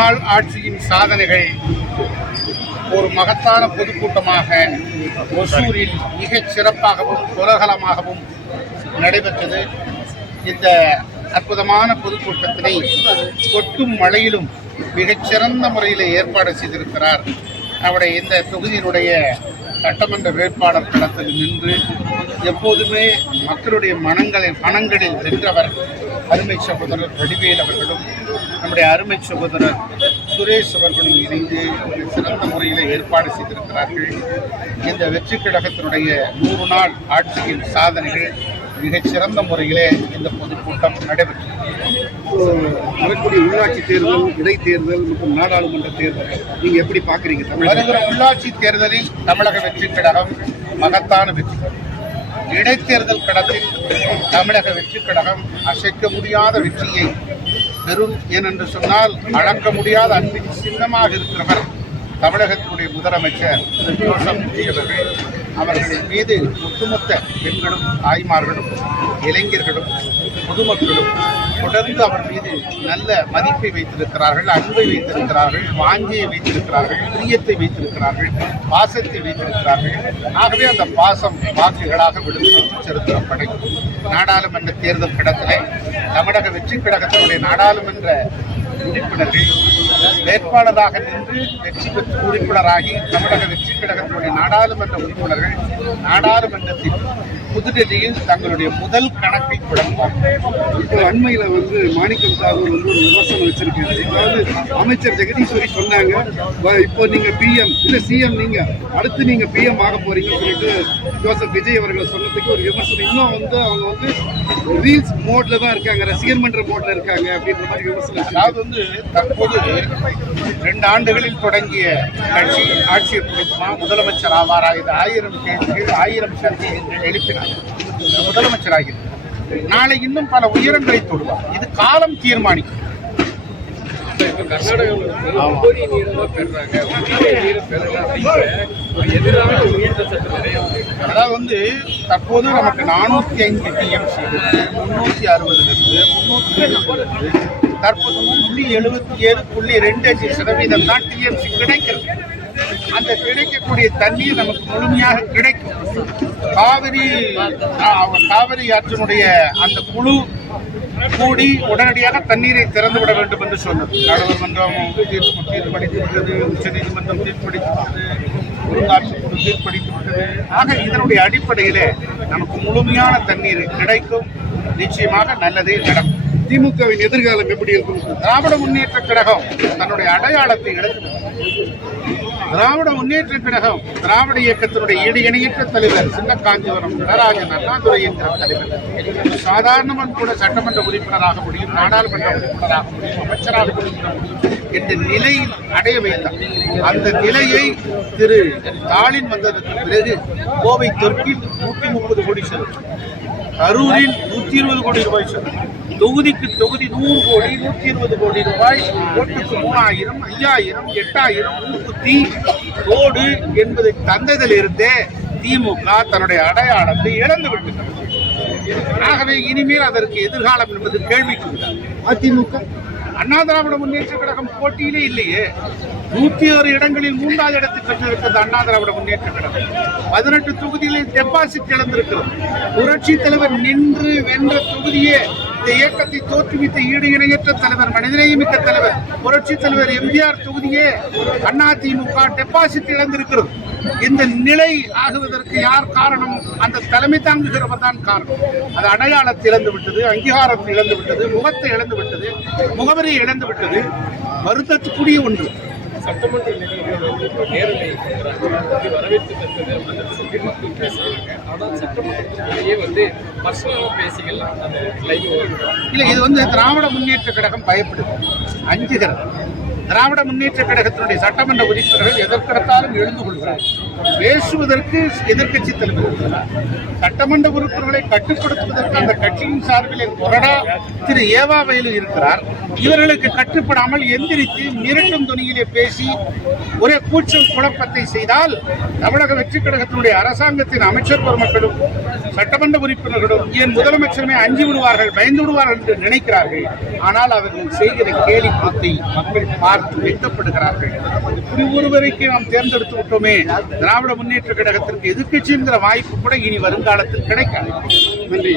நாள் ஆட்சியின் சாதனைகள் ஒரு மகத்தான பொதுக்கூட்டமாக ஒசூரில் மிகச் சிறப்பாகவும் கோலாகலமாகவும் நடைபெற்றது. இந்த அற்புதமான பொதுக்கூட்டத்தினை கொட்டும் மழையிலும் மிகச்சிறந்த முறையில் ஏற்பாடு செய்திருக்கிறார். அவருடைய இந்த தொகுதியினுடைய சட்டமன்ற வேட்பாளர் களத்தில் நின்று எப்போதுமே மக்களுடைய மனங்களில் வென்றவர் அருமை சகோதரர் வடிவேல் அவர்களும் நம்முடைய அருமை சகோதரர் சுரேஷ் அவர்களும் இணைந்து சிறந்த முறையில் ஏற்பாடு செய்திருக்கிறார்கள். இந்த வெற்றி கழகத்தினுடைய 100 நாள் ஆட்சியின் சாதனைகள் மிகச்சிறந்த முறையிலே இந்த பொதுக்கூட்டம் நடைபெற்றது. வரக்கூடிய உள்ளாட்சி தேர்தல், இடைத்தேர்தல் மற்றும் நாடாளுமன்ற தேர்தல் நீங்க எப்படி பாக்குறீங்க? வருகிற உள்ளாட்சி தேர்தலில் தமிழக வெற்றி கழகம் மகத்தான வெற்றி பெறும். இடைத்தேர்தல் களத்தில் தமிழக வெற்றி கழகம் அசைக்க முடியாத வெற்றியை பெறும். ஏனென்று சொன்னால் அளக்க முடியாத அன்பின் சின்னமாக இருக்கிறவர் தமிழகத்தினுடைய முதலமைச்சர் ஜோசப் விஜய் அவர்கள். அவர்களின் மீது ஒட்டுமொத்த பெண்களும் தாய்மார்களும் இளைஞர்களும் பொதுமக்களும் தொடர்ந்து அவர் மீது நல்ல மதிப்பை வைத்திருக்கிறார்கள், அன்பை வைத்திருக்கிறார்கள், வாஞ்சியை வைத்திருக்கிறார்கள், பிரியத்தை வைத்திருக்கிறார்கள், பாசத்தை வைத்திருக்கிறார்கள். ஆகவே அந்த பாசம் வாக்குகளாக விடுதலை சரித்திரம் படைக்கும். நாடாளுமன்ற தேர்தல் கடத்திலே தமிழக வெற்றி கழகத்தினுடைய நாடாளுமன்ற உறுப்பினர்கள் வேட்பாளராக நின்று வெற்றி பெற்று உறுப்பினராகி தமிழக வெற்றி கழகத்தினுடைய நாடாளுமன்ற உறுப்பினர்கள் நாடாளுமன்றத்தில் புதுடெல்லியில் தங்களுடைய முதல் கணக்கை தொடங்குவார்கள். இப்போ அண்மையில் மாணிக்கம் தாகூர் ஒரு விமர்சனம் வச்சிருக்காரு. அதாவது அமைச்சர் ஜெகதீஸ்வரி சொன்னாங்க, இப்போ நீங்க பிஎம் இல்லை சிஎம், நீங்க அடுத்து நீங்க பிஎம் ஆக போறீங்கன்னு சொல்லிட்டு ஜோசப் விஜய் அவர்கள் சொன்னதுக்கு ஒரு விமர்சனம். இன்னும் அவங்க ரீல்ஸ் மோட்ல தான் இருக்காங்க, ரசிகர் மன்ற மோட்ல இருக்காங்க அப்படின்ற மாதிரி விமர்சனம். அதாவது தற்போது 2 ஆண்டுகளில் தொடங்கிய கட்சி ஆட்சியை பிடிக்குமா முதலமைச்சர் ஆவாரா? இது 1000 கேள்விகள் 1000 சர்ச்சைகள் எழுப்பினார். முதலமைச்சராகிறது நாளை இன்னும் பல உயரங்களை தொடுவார். இது காலம் தீர்மானிக்கும். அதாவது தற்போது நமக்கு 405 டிஎம்சி 360 370 தற்போது 77.25% தான் டிஎம்சி கிடைக்கிறது. அந்த கிடைக்கக்கூடிய தண்ணீர் நமக்கு முழுமையாக கிடைக்கும். காவிரி ஆற்றினுடைய அந்த குழு கூடி உடனடியாக தண்ணீரை திறந்துவிட வேண்டும் என்று சொன்னது. நாடாளுமன்றம் தீர்ப்பளித்து விட்டது, உச்சநீதிமன்றம் தீர்ப்பளித்து விட்டது, ஒழுங்காட்சி குழு தீர்ப்பளித்து விட்டது. ஆக இதனுடைய அடிப்படையிலே நமக்கு முழுமையான தண்ணீர் கிடைக்கும். நிச்சயமாக நல்லதே நடக்கும். திமுகவின் எதிர்காலம் எப்படி இருக்கும்? திராவிட முன்னேற்ற கழகம் தன்னுடைய அடையாளத்தை இழந்து, திராவிட முன்னேற்ற கழகம் திராவிட இயக்கத்தினுடைய ஈடு இணையற்ற தலைவர் சின்னக்காஞ்சிபுரம் நடராஜன் அண்ணாதுரை என்கிற தலைவர் சாதாரணமாக கூட சட்டமன்ற உறுப்பினராக முடியும், நாடாளுமன்ற உறுப்பினராக முடியும், அமைச்சராக முடியும் என்ற நிலையில் அடைய வைத்தார். அந்த நிலையை திரு ஸ்டாலின் வந்ததற்கு பிறகு கோவை தெற்கில் 130 கோடி செலவு, கரூரில் 120 கோடி ரூபாய் செலவு, தொகுதிக்கு தொகுதி 100 கோடி 120 கோடி ரூபாய், ஓட்டுக்கு 3000 5000 8000 ஊக்குத்தி ரோடு என்பதை தந்ததில் இருந்தே திமுக தன்னுடைய அடையாளத்தை இழந்து விட்டது. ஆகவே இனிமேல் அதற்கு எதிர்காலம் என்பது கேள்விக்குரிய. அதிமுக அண்ணா திராவிட முன்னேற்ற கழகம் போட்டியிலே இல்லையே. 106 இடங்களில் 3வது இடத்தை பெற்றிருக்கிறது அண்ணா திராவிட முன்னேற்ற கழகம். 18 தொகுதிகளில் டெபாசிட் இழந்திருக்கிறது. புரட்சி தலைவர் நின்று வென்ற தொகுதியே இந்த இயக்கத்தை தோற்றுவித்த ஈடு இணையற்ற தலைவர், மனிதநேயமிக்க தலைவர் புரட்சி தலைவர் எம்ஜிஆர் தொகுதியே அதிமுக டெபாசிட் இழந்திருக்கிறது. இந்த நிலை ஆகுவதற்கு யார் காரணம்? அந்த தலைமை தாங்குகிறவர் தான் காரணம். அது அடையாளத்தை இழந்து விட்டது, அங்கீகாரத்தை இழந்து விட்டது, முகத்தை இழந்து விட்டது, முகவரியை இழந்து விட்டது. வருத்தத்துக்குரிய ஒன்று. சட்டமன்ற நிகழ்வுகள் நேரலை வரவேற்று பேசுகிறாங்க. ஆனால் சட்டமன்றத்திலேயே பர்சனலாக பேசிக்கலாம். அந்த லைவ் இல்லை, இது திராவிட முன்னேற்ற கழகம் பயப்படுது, அஞ்சுகிறது. திராவிட முன்னேற்ற கழகத்தினுடைய சட்டமன்ற உறுப்பினர்கள் எதற்கெடுத்தாலும் எழுந்து கொள்கிறார். பேசுவதற்கு எதிர்க்கட்சி தலைவர் இருக்கிறார். சட்டமன்ற உறுப்பினர்களை கட்டுப்படுத்துவதற்கு அந்த கட்சியின் சார்பில் கொறடா திரு ஏவா வேலு இருக்கிறார். இவர்களுக்கு கட்டுப்படாமல் எந்திரித்து மிரட்டும் துணியிலே பேசி ஒரே கூச்சல் குழப்பத்தை செய்தால் தமிழக வெற்றி கழகத்தினுடைய அரசாங்கத்தின் அமைச்சர் பெருமக்களும் சட்டமன்ற உறுப்பினர்களும் ஏன் முதலமைச்சருமே அஞ்சு விடுவார்கள், பயந்து விடுவார்கள் என்று நினைக்கிறார்கள். ஆனால் அவர்கள் செய்கிற கேலி கூத்தை மக்கள் பார்த்து வெட்கப்படுகிறார்கள். இப்படி ஒருவரைக்கு நாம் தேர்ந்தெடுத்து விட்டோமே, திராவிட முன்னேற்ற கழகத்திற்கு எதிர்க்கட்சி என்கிற வாய்ப்பு கூட இனி வருங்காலத்தில் கிடைக்காது. நன்றி.